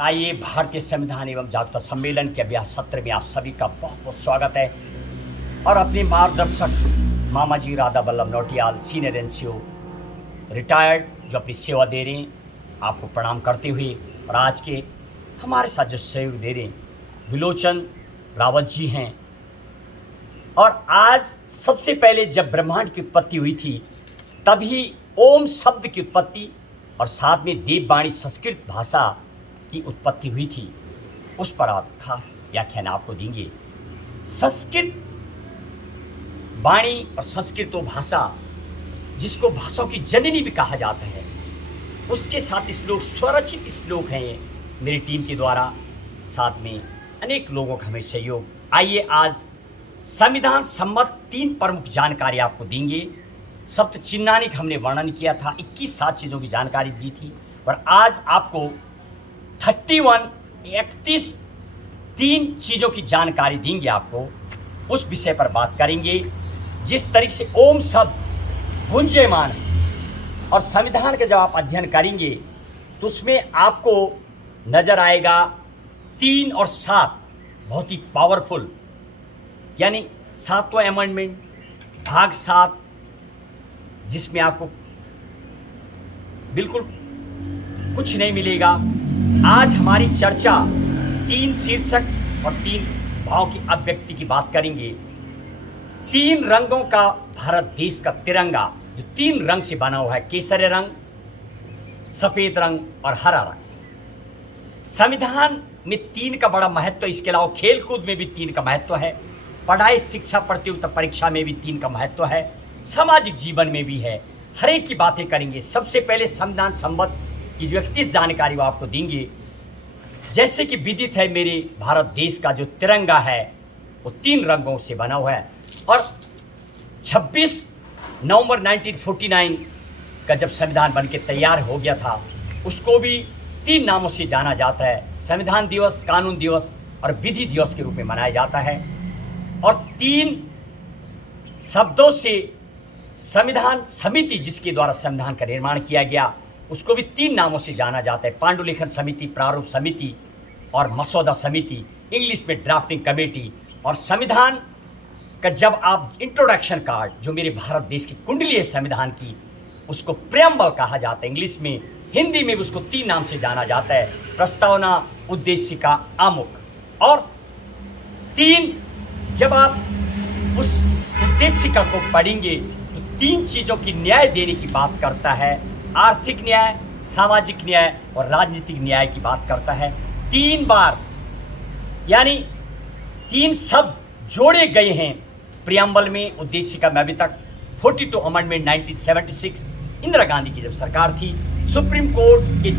आइए, भारतीय संविधान एवं जागरूकता सम्मेलन के अभ्यास सत्र में आप सभी का बहुत बहुत स्वागत है। और अपने मार्गदर्शक मामा ji Radha Vallabh Nautiyal, senior NCO retired, जो अपनी सेवा दे रहे हैं, आपको प्रणाम करते हुए, और आज के हमारे साथ जो सहयोग दे रहे हैं विलोचन रावत जी हैं। और आज सबसे पहले जब ब्रह्मांड की उत्पत्ति हुई थी तभी ओम शब्द की उत्पत्ति और साथ में देववाणी संस्कृत भाषा की उत्पत्ति हुई थी। उस पर आप खास व्याख्यान आपको देंगे। संस्कृत वाणी और संस्कृत वो भाषा जिसको भाषाओं की जननी भी कहा जाता है, उसके साथ श्लोक, स्वरचित श्लोक हैं मेरी टीम के द्वारा, साथ में अनेक लोगों का हमें सहयोग। आइए, आज संविधान सम्मत 3 प्रमुख जानकारी आपको देंगे। सप्त चिन्हानी का हमने वर्णन किया था, 21 चीज़ों की जानकारी दी थी, और आज आपको 31 3 चीज़ों की जानकारी देंगे। आपको उस विषय पर बात करेंगे। जिस तरीके से ओम शब्द गुंजयमान, और संविधान का जब आप अध्ययन करेंगे तो उसमें आपको नजर आएगा 3 और 7 बहुत ही पावरफुल, यानी 7वां अमेंडमेंट भाग 7, जिसमें आपको बिल्कुल कुछ नहीं मिलेगा। आज हमारी चर्चा 3 शीर्षक और 3 भाव की अभिव्यक्ति की बात करेंगे। 3 रंगों का भारत देश का तिरंगा जो 3 रंग से बना हुआ है, केसरी रंग, सफेद रंग और हरा रंग। संविधान में 3 का बड़ा महत्व है। इसके अलावा खेलकूद में भी 3 का महत्व है, पढ़ाई शिक्षा प्रतियोगिता परीक्षा में भी 3 का महत्व है, सामाजिक जीवन में भी है। हर एक की बातें करेंगे। सबसे पहले संविधान सम्मत की जो 31 जानकारी वो आपको देंगे। जैसे कि विदित है, मेरे भारत देश का जो तिरंगा है वो 3 रंगों से बना हुआ है। और 26 नवंबर 1949 का जब संविधान बनके तैयार हो गया था, उसको भी 3 नामों से जाना जाता है। संविधान दिवस, कानून दिवस और विधि दिवस के रूप में मनाया जाता है। और 3 शब्दों से संविधान समिति, जिसके द्वारा संविधान का निर्माण किया गया, उसको भी 3 नामों से जाना जाता है। पांडुलिखन समिति, प्रारूप समिति और मसौदा समिति, इंग्लिश में ड्राफ्टिंग कमेटी। और संविधान का जब आप इंट्रोडक्शन कार्ड, जो मेरे भारत देश की कुंडली है संविधान की, उसको प्रेम्बल कहा जाता है इंग्लिश में। हिंदी में भी उसको 3 नाम से जाना जाता है, प्रस्तावना, उद्देशिका, आमुख। और 3 जब आप उस उद्देशिका को पढ़ेंगे तो 3 चीज़ों की न्याय देने की बात करता है। आर्थिक न्याय, सामाजिक न्याय और राजनीतिक न्याय की बात करता है। 3 बार, यानी 3 शब्द जोड़े गए हैं प्रियम्बल में, उद्देशिका में। अभी तक 42 अमेंडमेंट 1976, इंदिरा गांधी की जब सरकार थी, सुप्रीम कोर्ट के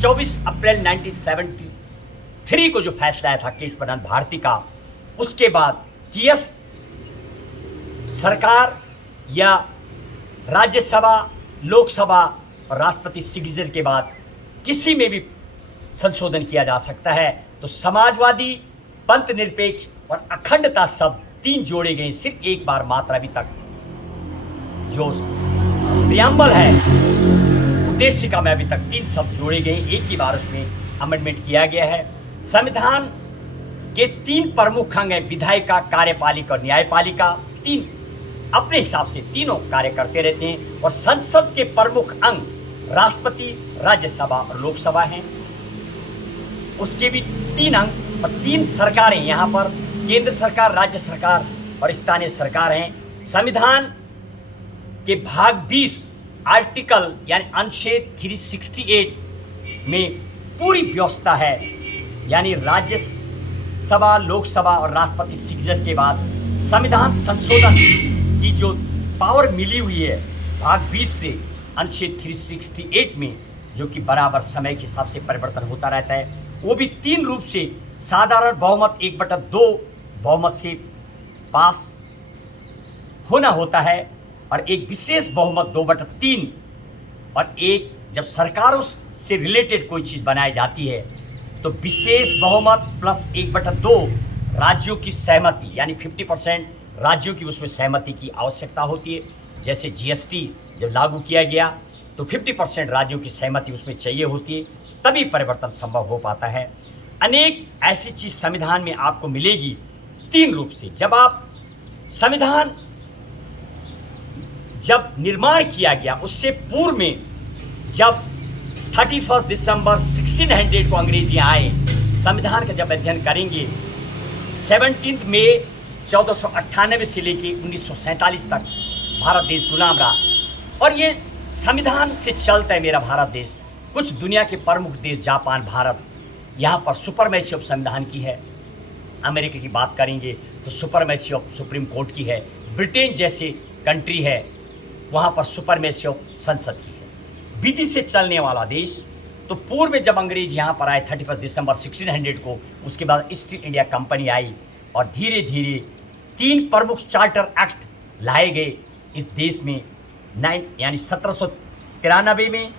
24 अप्रैल 1973 को जो फैसला आया था केस प्रधान भारती का, उसके बाद कि यस, सरकार या राज्यसभा, लोकसभा और राष्ट्रपति सिग्नेचर के बाद किसी में भी संशोधन किया जा सकता है। तो समाजवादी, पंथ निरपेक्ष और अखंडता शब्द 3 जोड़े गए। सिर्फ एक बार मात्र अभी तक जो प्रियम्बल है, उद्देशिका में अभी तक 3 शब्द जोड़े गए, एक ही बार उसमें अमेंडमेंट किया गया है। संविधान के 3 प्रमुख अंग हैं, विधायिका, कार्यपालिका और न्यायपालिका। 3 अपने हिसाब से तीनों कार्य करते रहते हैं। और संसद के प्रमुख अंग राष्ट्रपति, राज्यसभा और लोकसभा हैं। उसके भी 3 अंग और 3 सरकारें यहाँ पर, केंद्र सरकार, राज्य सरकार और स्थानीय सरकार हैं। संविधान के भाग 20 आर्टिकल यानी अनुच्छेद 368 में पूरी व्यवस्था है, यानी राज्यसभा, लोकसभा और राष्ट्रपति सिग्नेचर के बाद संविधान संशोधन की जो पावर मिली हुई है भाग 20 से अनुच्छेद 368 में, जो कि बराबर समय के हिसाब से परिवर्तन होता रहता है, वो भी 3 रूप से, साधारण बहुमत 1/2 बहुमत से पास होना होता है, और एक विशेष बहुमत 2/3, और एक जब सरकारों से रिलेटेड कोई चीज़ बनाई जाती है तो विशेष बहुमत प्लस 1/2 राज्यों की सहमति, यानी 50% राज्यों की उसमें सहमति की आवश्यकता होती है। जैसे जीएसटी जब लागू किया गया तो 50% राज्यों की सहमति उसमें चाहिए होती है। तभी परिवर्तन संभव हो पाता है। अनेक ऐसी चीज संविधान में आपको मिलेगी 3 रूप से। जब आप संविधान जब निर्माण किया गया उससे पूर्व में, जब 31 दिसंबर 1600 को अंग्रेजी आए, संविधान का जब अध्ययन करेंगे 17 मई 1498 से लेकर 1947 तक भारत देश गुलाम रहा। और ये संविधान से चलता है मेरा भारत देश। कुछ दुनिया के प्रमुख देश, जापान, भारत, यहाँ पर सुपरमेसी ऑफ संविधान की है। अमेरिका की बात करेंगे तो सुपरमेसी ऑफ सुप्रीम कोर्ट की है। ब्रिटेन जैसे कंट्री है, वहाँ पर सुपरमेसी ऑफ संसद की है। विधि से चलने वाला देश। तो पूर्व में जब अंग्रेज यहाँ पर आए 31 दिसंबर 1600 को, उसके बाद ईस्ट इंडिया कंपनी आई और धीरे धीरे 3 प्रमुख चार्टर एक्ट लाए गए इस देश में। यानी 1793 में,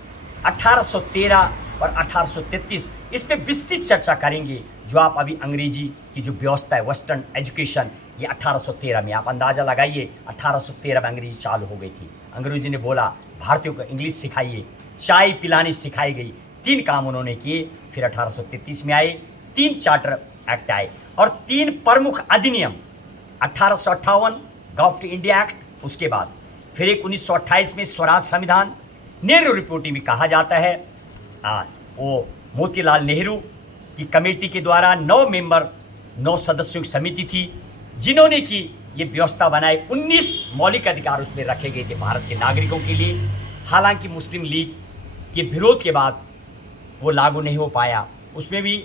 1813 और 1833। इस पे विस्तृत चर्चा करेंगे। जो आप अभी अंग्रेजी की जो व्यवस्था है, वेस्टर्न एजुकेशन, ये 1813 में, आप अंदाज़ा लगाइए 1813 में अंग्रेजी चालू हो गई थी। अंग्रेजी ने बोला भारतीयों को इंग्लिश सिखाइए, चाय पिलानी सिखाई गई। 3 काम उन्होंने किए। फिर 1833 में आए 3 चार्टर एक्ट आए और 3 प्रमुख अधिनियम। 1858 गव इंडिया एक्ट, उसके बाद फिर एक 1928 में स्वराज संविधान। नेहरू रिपोर्ट भी कहा जाता है। वो मोतीलाल नेहरू की कमेटी के द्वारा 9 सदस्यों की समिति थी जिन्होंने की ये व्यवस्था बनाई। 19 मौलिक अधिकार उसमें रखे गए थे भारत के नागरिकों के लिए। हालांकि मुस्लिम लीग के विरोध के बाद वो लागू नहीं हो पाया। उसमें भी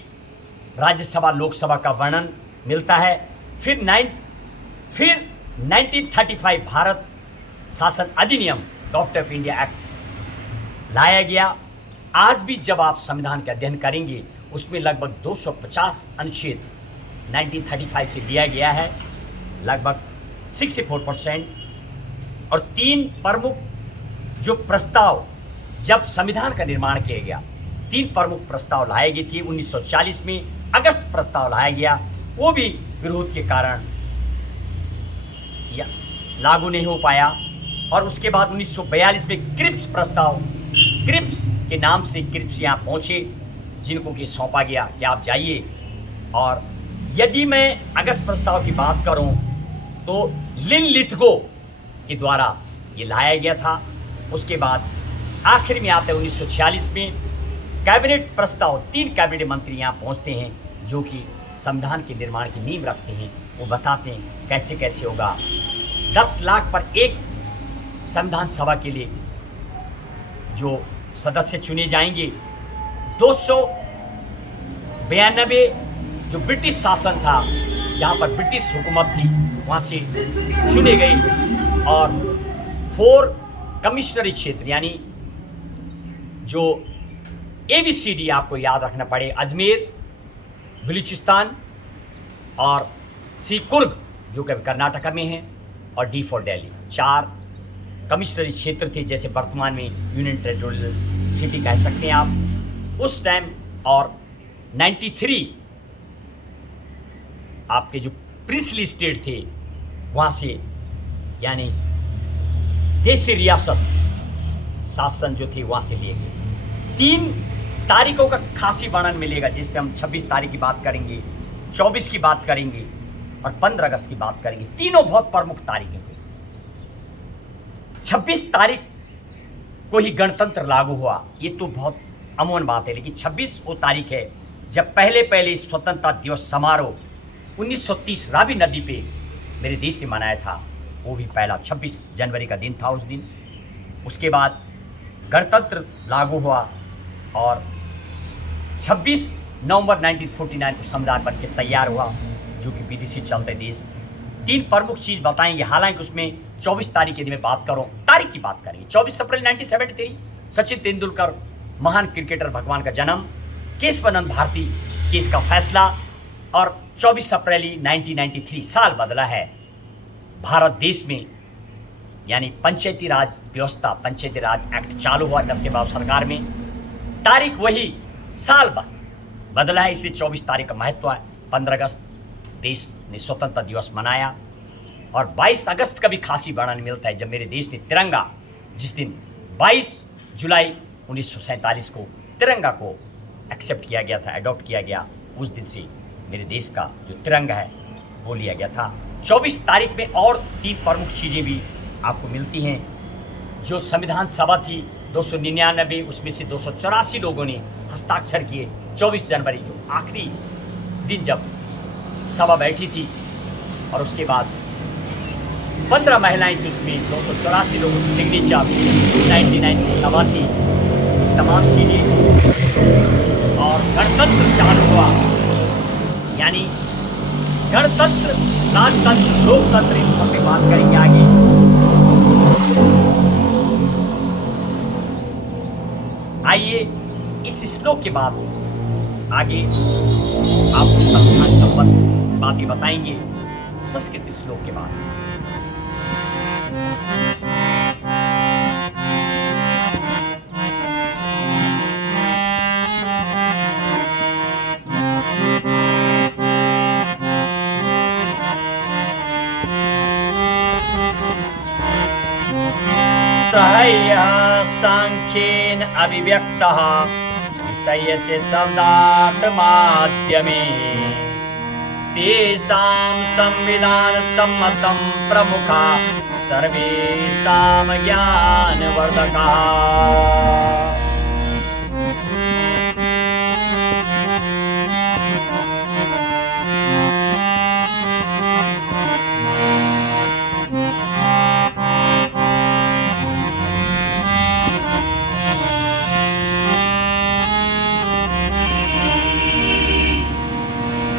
राज्यसभा लोकसभा का वर्णन मिलता है। फिर 1935 भारत शासन अधिनियम, डॉक्टर ऑफ इंडिया एक्ट लाया गया। आज भी जब आप संविधान का अध्ययन करेंगे उसमें लगभग 250 अनुच्छेद 1935 से दिया गया है, लगभग 64%। और 3 प्रमुख जो प्रस्ताव जब संविधान का निर्माण किया गया, 3 प्रमुख प्रस्ताव लाए गए थे। 1940 में अगस्त प्रस्ताव लाया गया, वो भी विरोध के कारण लागू नहीं हो पाया। और उसके बाद 1942 में क्रिप्स प्रस्ताव, क्रिप्स के नाम से क्रिप्स यहाँ पहुँचे, जिनको कि सौंपा गया कि आप जाइए। और यदि मैं अगस्त प्रस्ताव की बात करूं तो लिन लिथगो के द्वारा ये लाया गया था। उसके बाद आखिर में आते 1946 में कैबिनेट प्रस्ताव, 3 कैबिनेट मंत्री यहाँ पहुँचते हैं जो कि संविधान के निर्माण की नींव रखते हैं। वो बताते हैं कैसे कैसे होगा। 10 लाख पर एक संविधान सभा के लिए जो सदस्य चुने जाएंगे। 292 जो ब्रिटिश शासन था, जहाँ पर ब्रिटिश हुकूमत थी, वहाँ से चुने गए। और 4 कमिश्नरी क्षेत्र, यानी जो ABCD आपको याद रखना पड़े, अजमेर, बलूचिस्तान और C कुर्ग जो कि कर्नाटका में है, और D फॉर दिल्ली। 4 कमिश्नरी क्षेत्र थे, जैसे वर्तमान में यूनियन टेरिटोरियल सिटी कह सकते हैं आप उस टाइम। और 93 आपके जो प्रिंसली स्टेट थे वहाँ से, यानी देसी रियासत शासन जो थी वहाँ से लिए गए। 3 तारीखों का खासी वर्णन मिलेगा, जिस पे हम 26 तारीख की बात करेंगे, 24 की बात करेंगे और 15 अगस्त की बात करेंगे। तीनों बहुत प्रमुख तारीखें हुई। 26 तारीख को ही गणतंत्र लागू हुआ, ये तो बहुत अमूमन बात है। लेकिन 26 वो तारीख है जब पहले स्वतंत्रता दिवस समारोह 1930 रावी नदी पे मेरे देश ने मनाया था। वो भी पहला 26 जनवरी का दिन था उस दिन। उसके बाद गणतंत्र लागू हुआ और 26 नवंबर 1949 को संविधान बन के तैयार हुआ, जो कि विदेशी चलते देश। 3 प्रमुख चीज़ बताएंगे। हालांकि उसमें 24 तारीख यदि मैं बात करूं, तारीख की बात करेंगे। 24 अप्रैल 1973 सचिन तेंदुलकर, महान क्रिकेटर, भगवान का जन्म। केशवानंद भारती केस का फैसला। और 24 अप्रैल 1993 साल बदला है भारत देश में, यानी पंचायती राज व्यवस्था, पंचायती राज एक्ट चालू हुआ नरसिम्हा राव सरकार में। तारीख वही, साल बदला है, इसलिए 24 तारीख का महत्व है। 15 अगस्त देश ने स्वतंत्रता दिवस मनाया। और 22 अगस्त का भी खासी वर्णन मिलता है, जब मेरे देश ने तिरंगा, जिस दिन 22 जुलाई 1947 को तिरंगा को एक्सेप्ट किया गया था, अडॉप्ट किया गया, उस दिन से मेरे देश का जो तिरंगा है वो लिया गया था। 24 तारीख में और 3 प्रमुख चीज़ें भी आपको मिलती हैं। जो संविधान सभा थी 299, उसमें से 284 लोगों ने हस्ताक्षर किए। 24 जनवरी जो आखिरी दिन जब सभा बैठी थी, और उसके बाद 15 महिलाएं थी, उसमें 284 लोगों की सिग्नेचर, 99 की सभा थी, तमाम चीज़ें, और गणतंत्र चालू हुआ। यानी गणतंत्र, राजतंत्र, लोकतंत्र, इन सब पे बात करेंगे आगे। आइए इस श्लोक के बाद आगे आपको संविधान संबंध बातें बताएंगे संस्कृत श्लोक के बाद। त्रयः सांख्येन अभिव्यक्तः विषयस्य शब्दार्थ माध्यमे तेषां संविधान सम्मतं प्रमुखा सर्वेषां ज्ञानवर्धकः।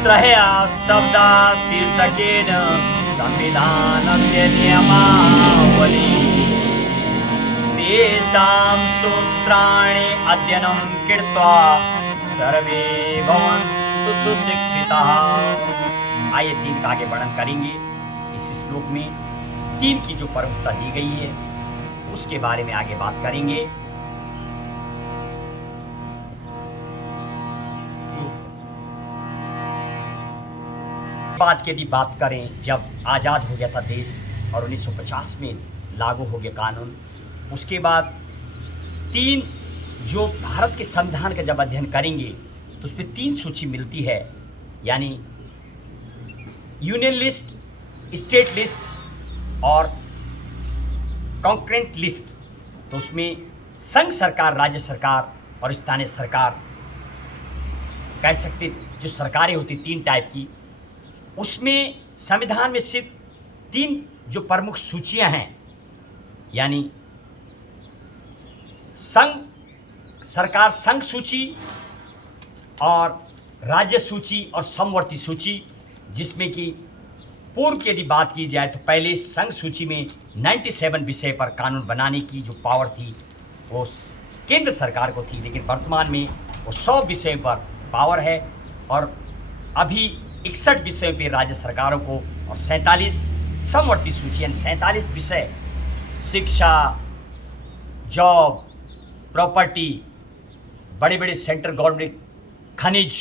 त्रयः शब्दा शीर्षकेन संविधानस्य नियमावली तेषां सूत्राणि अध्ययनं कृत्वा सर्वे भवन्तु सुशिक्षिताः। आइए 3 का आगे वर्णन करेंगे। इस श्लोक में 3 की जो प्रमुखता दी गई है उसके बारे में आगे बात करेंगे। बात की यदि बात करें, जब आज़ाद हो गया था देश और 1950 में लागू हो गया कानून, उसके बाद 3 जो भारत के संविधान का जब अध्ययन करेंगे तो उसमें 3 सूची मिलती है, यानी यूनियन लिस्ट, स्टेट लिस्ट और कॉन्करेंट लिस्ट। तो उसमें संघ सरकार, राज्य सरकार और स्थानीय सरकार कह सकते, जो सरकारें होती 3 टाइप की, उसमें संविधान में सिर्फ 3 जो प्रमुख सूचियां हैं, यानी संघ सरकार संघ सूची और राज्य सूची और समवर्ती सूची, जिसमें कि पूर्व की यदि बात की जाए तो पहले संघ सूची में 97 विषय पर कानून बनाने की जो पावर थी वो केंद्र सरकार को थी, लेकिन वर्तमान में वो 100 विषय पर पावर है, और अभी 61 विषयों पे राज्य सरकारों को, और 47 समवर्ती सूची, यानी 47 विषय, शिक्षा, जॉब, प्रॉपर्टी, बड़े बड़े सेंट्रल गवर्नमेंट, खनिज,